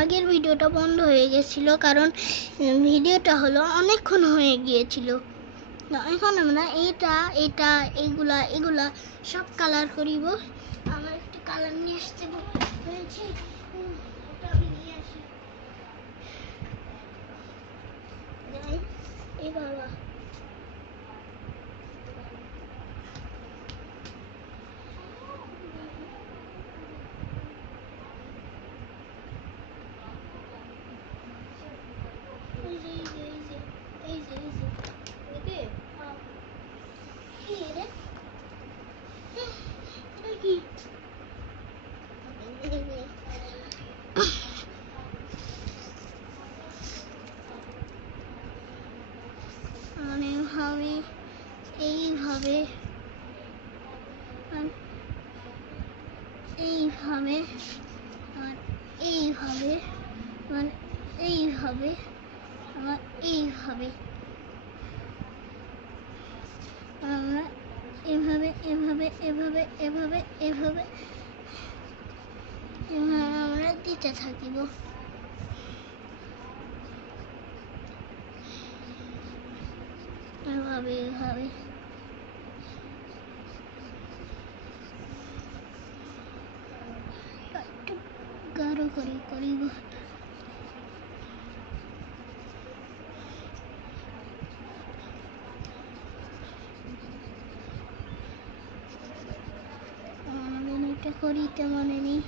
আগের ভিডিওটা বন্ধ হয়ে গেছিল কারণ ভিডিওটা হলো অনেকক্ষণ হয়ে গিয়েছিল। এখন আমরা এগুলা সব কালার করিব। আমার একটু কালার নিয়ে আসতে হয়েছে, ওটা আমি নিয়ে আসি। এই বাবা এইভাবে এইভাবে আর এইভাবে আর এইভাবে আর এইভাবে আমরা এভাবে এভাবে এভাবে এভাবে এভাবে আমরা দিতে থাকিব। এভাবে এভাবে গাঢ় করে করিব। আমাদের এটা করিতে মনে নেই।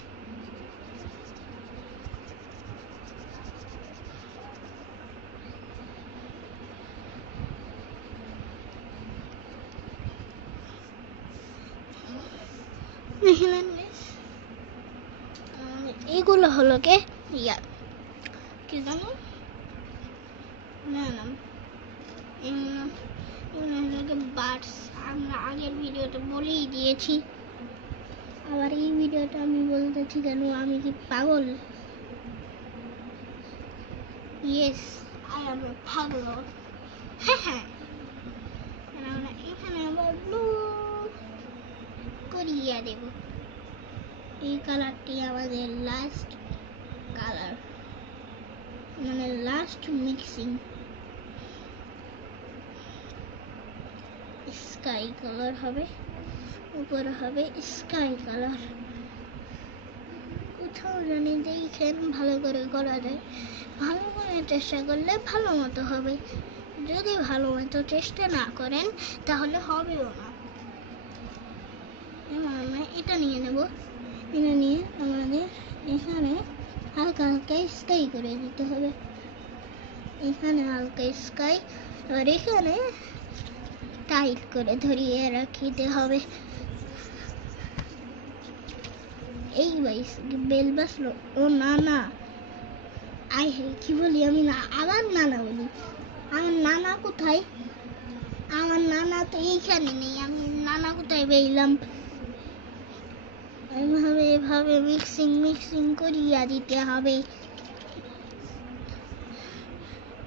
এগুলো হলো কি জানো না বার্ডস। আমরা আগের ভিডিওতে বলেই দিয়েছি, আবার এই ভিডিওটা আমি বলতেছি কেন? আমি কি পাগল? ইয়েস, আই এম এ পাগল। হ্যাঁ, আমরা এখানে আবার ব্লু করিয়ে দেব। এই কালারটি আমাদের লাস্ট কালার, মানে লাস্ট মিক্সিং। স্কাই কালার হবে, উপরে হবে স্কাই কালার। কোথাও জানি দেখেন ভালো করে করা যায়, ভালো করে চেষ্টা করলে ভালো মতো হবে। যদি ভালো মতো চেষ্টা না করেন তাহলে হবেও না। আমরা এটা নিয়ে নেব, এটা নিয়ে আমাদের এখানে হালকা হালকা স্কাই করে দিতে হবে। এখানে হালকা স্কাই, আর এখানে টাইট করে ধরিয়ে রাখিতে হবে। এই বেল বাসলো। ও না, কি বলি আমি? না, আবার নানা বলি। আমার নানা কোথায়? আমার নানা তো এইখানে নেই। আমি নানা কোথায় পেলাম? এভাবে মিক্সিং করিয়া দিতে হবে।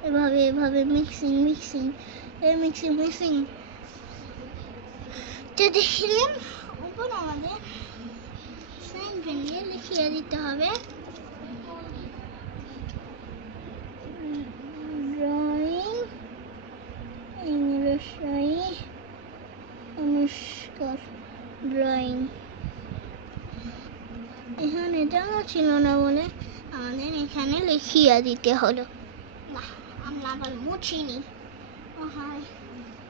এভাবে মিক্সিং তো দেখলেন। উপর আমাদের সাইন পেন দিয়ে লিখিয়ে দিতে হবে ড্রয়িং অনুষ্কার ড্রয়িং। এখানে জানা ছিল না বলে আমাদের এখানে লিখিয়ে দিতে হলো। আমরা আবার মুছিনি।